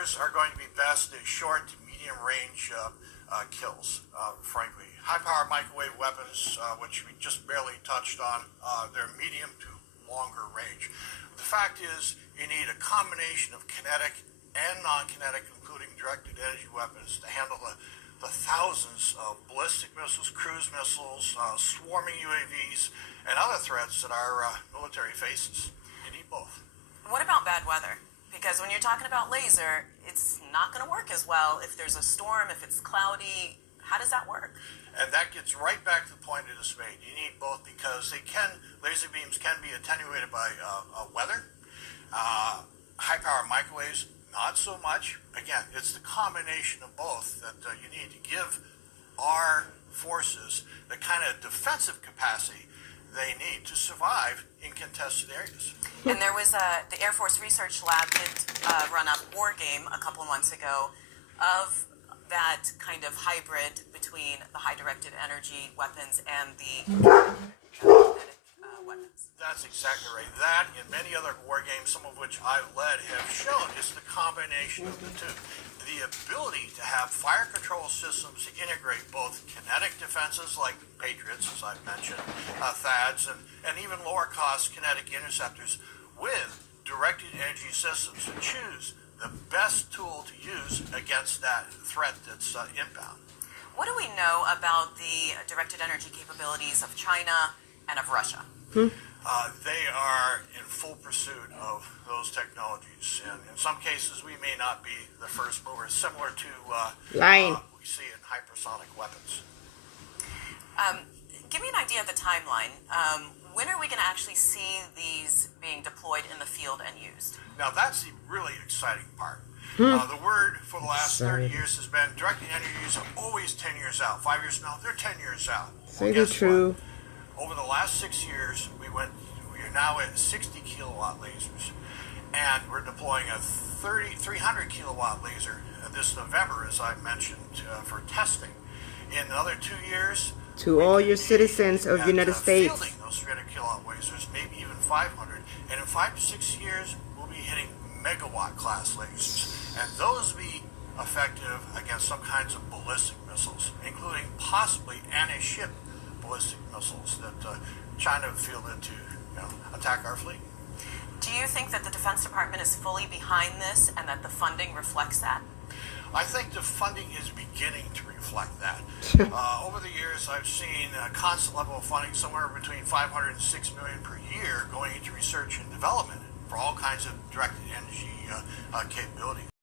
are going to be best at short to medium range kills, frankly. High-power microwave weapons, which we just barely touched on, they're medium to longer range. The fact is, you need a combination of kinetic and non-kinetic, including directed energy weapons, to handle the thousands of ballistic missiles, cruise missiles, swarming UAVs, and other threats that our military faces. You need both. What about bad weather? Because when you're talking about laser, it's not going to work as well if there's a storm, if it's cloudy. How does that work? And that gets right back to the point it is made. You need both because laser beams can be attenuated by weather. High-power microwaves, not so much. Again, it's the combination of both that you need to give our forces the kind of defensive capacity they need to survive in contested areas. And there was the Air Force Research Lab did run a war game a couple months ago of that kind of hybrid between the high directed energy weapons and the kinetic weapons. That's exactly right. That and many other war games, some of which I've led, have shown it's the combination of the two. The ability to have fire control systems to integrate both kinetic defenses like Patriots, as I've mentioned, THAADs, and even lower cost kinetic interceptors with directed energy systems to choose the best tool to use against that threat that's inbound. What do we know about the directed energy capabilities of China and of Russia? They are in full pursuit of those technologies, and in some cases we may not be the first movers, similar to what we see in hypersonic weapons. Give me an idea of the timeline. When are we going to actually see these being deployed in the field and used? Now that's the really exciting part. The word for the last 30 years has been directed energies are always 10 years out. 5 years from now, they're 10 years out. Say the true. Over the last 6 years, we are now at 60 kilowatt lasers, and we're deploying a 300 kilowatt laser this November, as I mentioned, for testing. In another 2 years, to all your citizens of the United States, fielding those 300 kilowatt lasers, maybe even 500, and in 5 to 6 years, we'll be hitting megawatt class lasers, and those will be effective against some kinds of ballistic missiles, including possibly anti-ship ballistic missiles that China fielded to attack our fleet. Do you think that the Defense Department is fully behind this and that the funding reflects that? I think the funding is beginning to reflect that. Over the years, I've seen a constant level of funding somewhere between $500 and $6 million per year going into research and development for all kinds of directed energy capability.